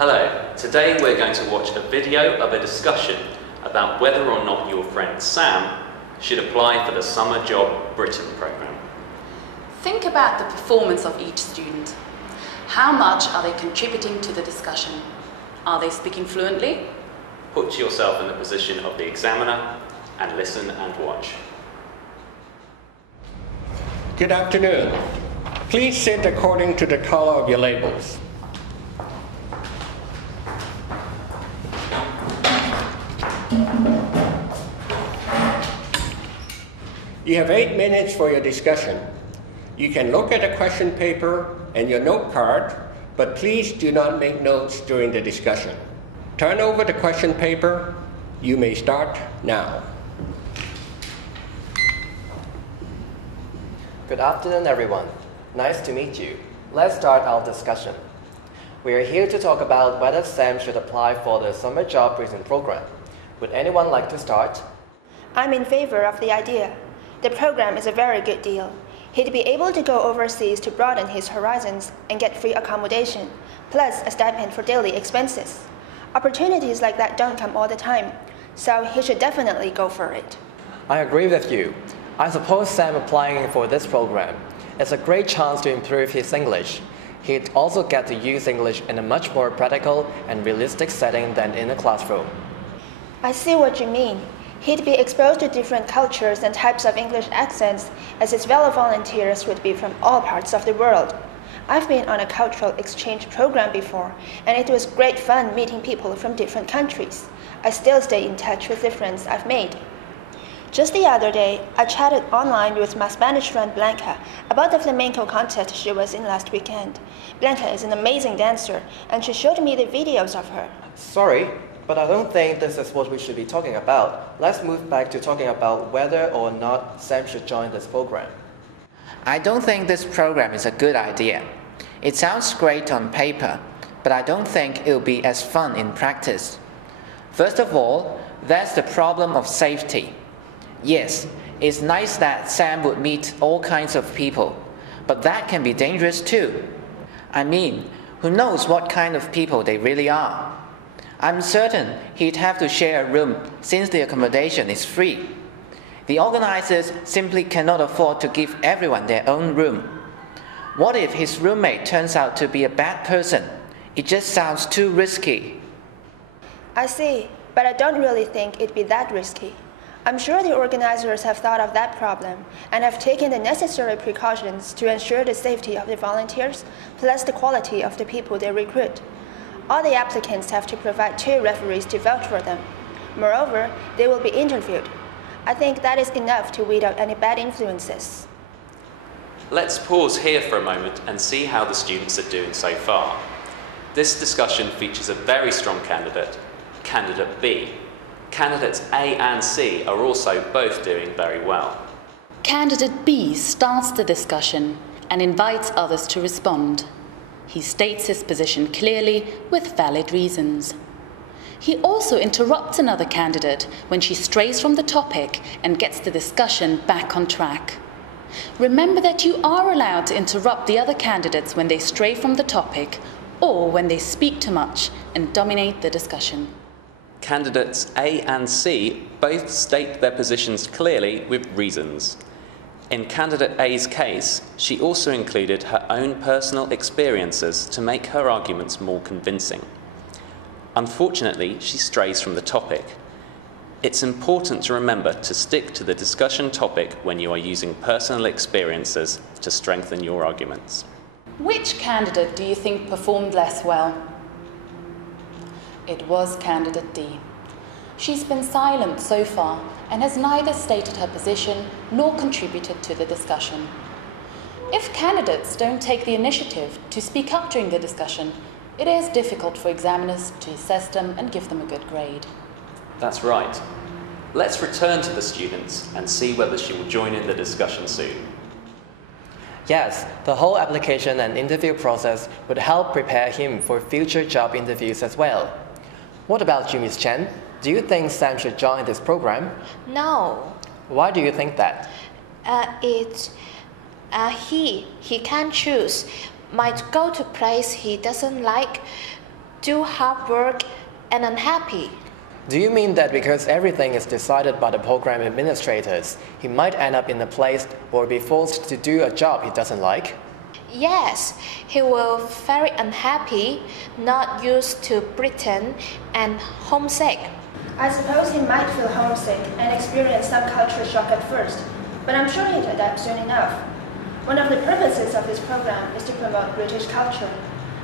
Hello, today we're going to watch a video of a discussion about whether or not your friend Sam should apply for the Summer Job Britain programme. Think about the performance of each student. How much are they contributing to the discussion? Are they speaking fluently? Put yourself in the position of the examiner and listen and watch. Good afternoon. Please sit according to the color of your labels. You have 8 minutes for your discussion. You can look at the question paper and your note card, but please do not make notes during the discussion. Turn over the question paper. You may start now. Good afternoon, everyone. Nice to meet you. Let's start our discussion. We are here to talk about whether Sam should apply for the Summer Job Britain program. Would anyone like to start? I'm in favor of the idea. The program is a very good deal. He'd be able to go overseas to broaden his horizons and get free accommodation, plus a stipend for daily expenses. Opportunities like that don't come all the time, so he should definitely go for it. I agree with you. I suppose Sam applying for this program is a great chance to improve his English. He'd also get to use English in a much more practical and realistic setting than in a classroom. I see what you mean. He'd be exposed to different cultures and types of English accents, as his fellow volunteers would be from all parts of the world. I've been on a cultural exchange program before, and it was great fun meeting people from different countries. I still stay in touch with the friends I've made. Just the other day, I chatted online with my Spanish friend Blanca about the flamenco contest she was in last weekend. Blanca is an amazing dancer, and she showed me the videos of her. Sorry, but I don't think this is what we should be talking about. Let's move back to talking about whether or not Sam should join this program. I don't think this program is a good idea. It sounds great on paper, but I don't think it'll be as fun in practice. First of all, there's the problem of safety. Yes, it's nice that Sam would meet all kinds of people, but that can be dangerous too. I mean, who knows what kind of people they really are? I'm certain he'd have to share a room since the accommodation is free. The organizers simply cannot afford to give everyone their own room. What if his roommate turns out to be a bad person? It just sounds too risky. I see, but I don't really think it'd be that risky. I'm sure the organizers have thought of that problem and have taken the necessary precautions to ensure the safety of the volunteers, plus the quality of the people they recruit. All the applicants have to provide 2 referees to vouch for them. Moreover, they will be interviewed. I think that is enough to weed out any bad influences. Let's pause here for a moment and see how the students are doing so far. This discussion features a very strong candidate, Candidate B. Candidates A and C are also both doing very well. Candidate B starts the discussion and invites others to respond. He states his position clearly with valid reasons. He also interrupts another candidate when she strays from the topic and gets the discussion back on track. Remember that you are allowed to interrupt the other candidates when they stray from the topic or when they speak too much and dominate the discussion. Candidates A and C both state their positions clearly with reasons. In Candidate A's case, she also included her own personal experiences to make her arguments more convincing. Unfortunately, she strays from the topic. It's important to remember to stick to the discussion topic when you are using personal experiences to strengthen your arguments. Which candidate do you think performed less well? It was Candidate D. She's been silent so far and has neither stated her position nor contributed to the discussion. If candidates don't take the initiative to speak up during the discussion, it is difficult for examiners to assess them and give them a good grade. That's right. Let's return to the students and see whether she will join in the discussion soon. Yes, the whole application and interview process would help prepare him for future job interviews as well. What about you, Ms. Chen? Do you think Sam should join this program? No. Why do you think that? He can't choose. Might go to place he doesn't like. do hard work, and unhappy. Do you mean that because everything is decided by the program administrators, he might end up in a place or be forced to do a job he doesn't like? Yes, he will very unhappy, not used to Britain, and homesick. I suppose he might feel homesick and experience some culture shock at first, but I'm sure he'd adapt soon enough. One of the purposes of this program is to promote British culture.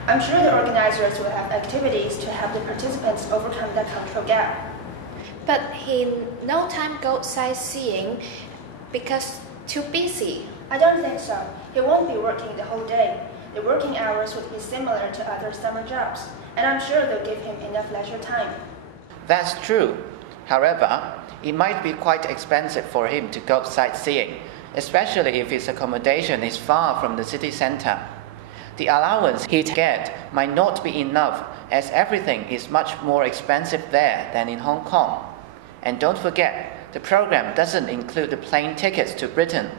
I'm sure the organizers will have activities to help the participants overcome that cultural gap. But he no time go sightseeing because too busy. I don't think so. He won't be working the whole day. The working hours would be similar to other summer jobs, and I'm sure they'll give him enough leisure time. That's true. However, it might be quite expensive for him to go sightseeing, especially if his accommodation is far from the city center. The allowance he'd get might not be enough, as everything is much more expensive there than in Hong Kong. And don't forget, the program doesn't include the plane tickets to Britain.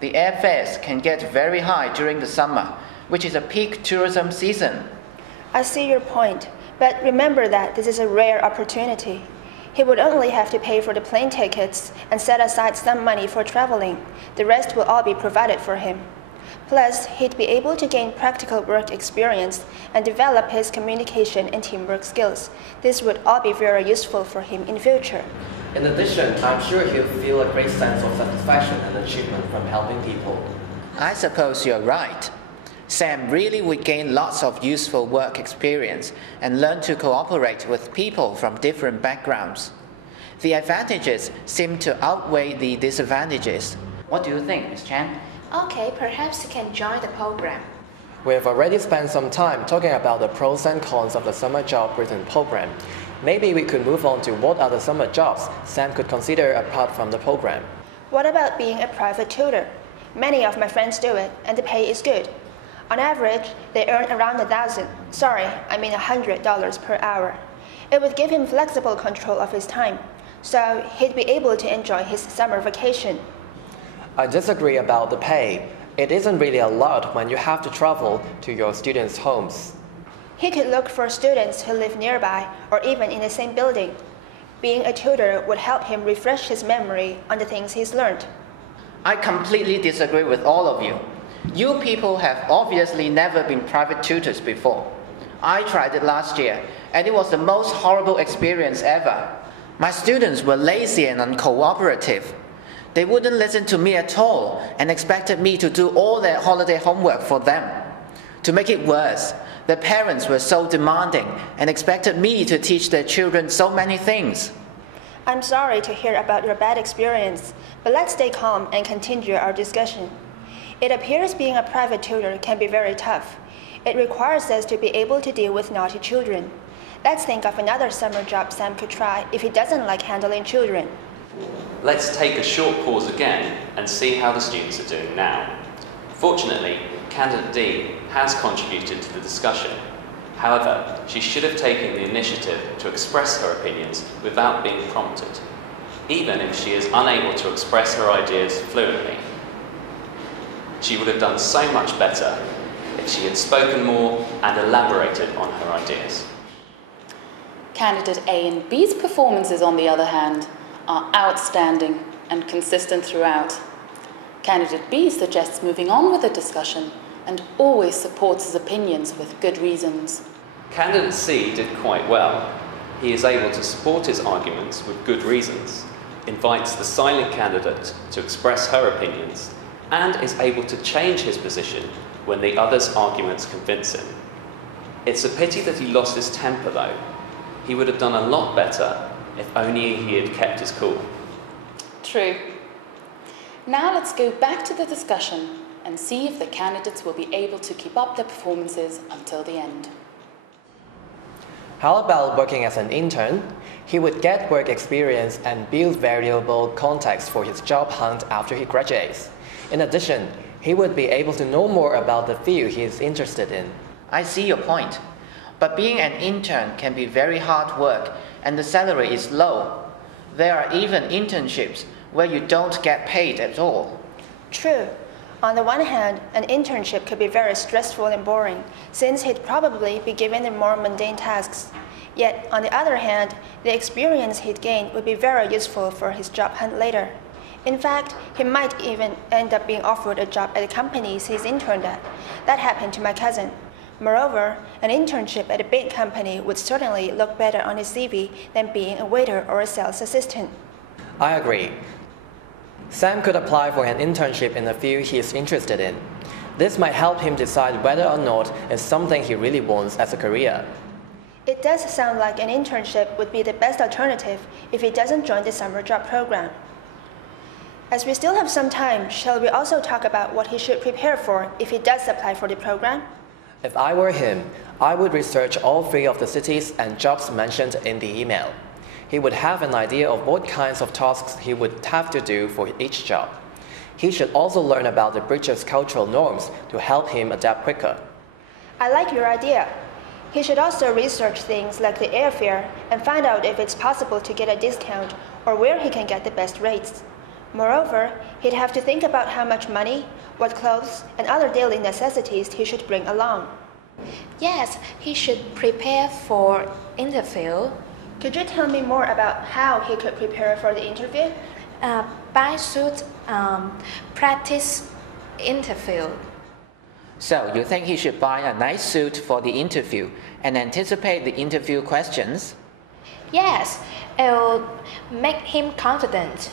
The airfares can get very high during the summer, which is a peak tourism season. I see your point, but remember that this is a rare opportunity. He would only have to pay for the plane tickets and set aside some money for traveling. The rest will all be provided for him. Plus, he'd be able to gain practical work experience and develop his communication and teamwork skills. This would all be very useful for him in future. In addition, I'm sure he'll feel a great sense of satisfaction and achievement from helping people. I suppose you're right. Sam really would gain lots of useful work experience and learn to cooperate with people from different backgrounds. The advantages seem to outweigh the disadvantages. What do you think, Ms. Chan? Okay, perhaps he can join the program. We have already spent some time talking about the pros and cons of the Summer Job Britain program. Maybe we could move on to what other summer jobs Sam could consider apart from the program. What about being a private tutor? Many of my friends do it, and the pay is good. On average, they earn around $100 per hour. It would give him flexible control of his time, so he'd be able to enjoy his summer vacation. I disagree about the pay. It isn't really a lot when you have to travel to your students' homes. He could look for students who live nearby or even in the same building. Being a tutor would help him refresh his memory on the things he's learned. I completely disagree with all of you. You people have obviously never been private tutors before. I tried it last year, and it was the most horrible experience ever. My students were lazy and uncooperative. They wouldn't listen to me at all and expected me to do all their holiday homework for them. To make it worse, their parents were so demanding and expected me to teach their children so many things. I'm sorry to hear about your bad experience, but let's stay calm and continue our discussion. It appears being a private tutor can be very tough. It requires us to be able to deal with naughty children. Let's think of another summer job Sam could try if he doesn't like handling children. Let's take a short pause again and see how the students are doing now. Fortunately, Candidate D has contributed to the discussion. However, she should have taken the initiative to express her opinions without being prompted, even if she is unable to express her ideas fluently. She would have done so much better if she had spoken more and elaborated on her ideas. Candidate A and B's performances, on the other hand, are outstanding and consistent throughout. Candidate B suggests moving on with the discussion and always supports his opinions with good reasons. Candidate C did quite well. He is able to support his arguments with good reasons, invites the silent candidate to express her opinions, and is able to change his position when the other's arguments convince him. It's a pity that he lost his temper though. He would have done a lot better if only he had kept his cool. True. Now let's go back to the discussion and see if the candidates will be able to keep up their performances until the end. How about working as an intern? He would get work experience and build valuable contacts for his job hunt after he graduates. In addition, he would be able to know more about the field he is interested in. I see your point. But being an intern can be very hard work and the salary is low. There are even internships where you don't get paid at all. True. On the one hand, an internship could be very stressful and boring, since he'd probably be given the more mundane tasks. Yet, on the other hand, the experience he'd gain would be very useful for his job hunt later. In fact, he might even end up being offered a job at the companies he's interned at. That happened to my cousin. Moreover, an internship at a big company would certainly look better on his CV than being a waiter or a sales assistant. I agree. Sam could apply for an internship in a field he is interested in. This might help him decide whether or not it's something he really wants as a career. It does sound like an internship would be the best alternative if he doesn't join the summer job program. As we still have some time, shall we also talk about what he should prepare for if he does apply for the program? If I were him, I would research all 3 of the cities and jobs mentioned in the email. He would have an idea of what kinds of tasks he would have to do for each job. He should also learn about the British cultural norms to help him adapt quicker. I like your idea. He should also research things like the airfare and find out if it's possible to get a discount or where he can get the best rates. Moreover, he'd have to think about how much money, what clothes, and other daily necessities he should bring along. Yes, he should prepare for interview. Could you tell me more about how he could prepare for the interview? Buy suit, practice interview. So you think he should buy a nice suit for the interview and anticipate the interview questions? Yes, it'll make him confident.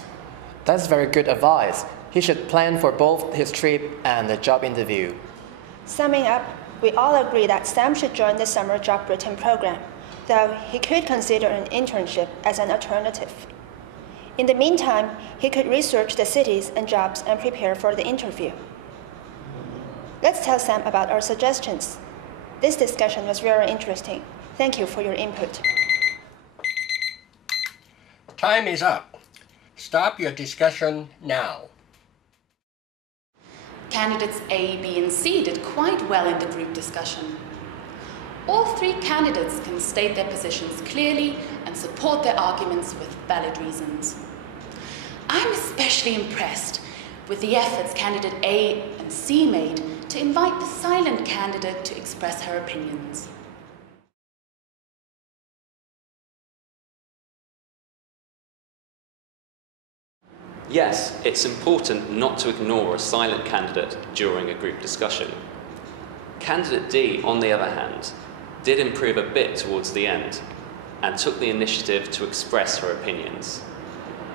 That's very good advice. He should plan for both his trip and the job interview. Summing up, we all agree that Sam should join the Summer Job Britain program, though he could consider an internship as an alternative. In the meantime, he could research the cities and jobs and prepare for the interview. Let's tell Sam about our suggestions. This discussion was very interesting. Thank you for your input. Time is up. Stop your discussion now. Candidates A, B, and C did quite well in the group discussion. All 3 candidates can state their positions clearly and support their arguments with valid reasons. I'm especially impressed with the efforts candidate A and C made to invite the silent candidate to express her opinions. Yes, it's important not to ignore a silent candidate during a group discussion. Candidate D, on the other hand, did improve a bit towards the end and took the initiative to express her opinions.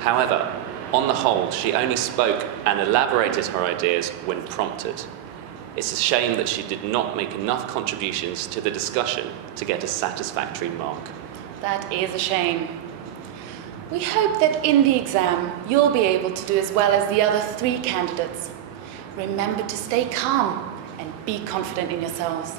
However, on the whole, she only spoke and elaborated her ideas when prompted. It's a shame that she did not make enough contributions to the discussion to get a satisfactory mark. That is a shame. We hope that in the exam, you'll be able to do as well as the other 3 candidates. Remember to stay calm and be confident in yourselves.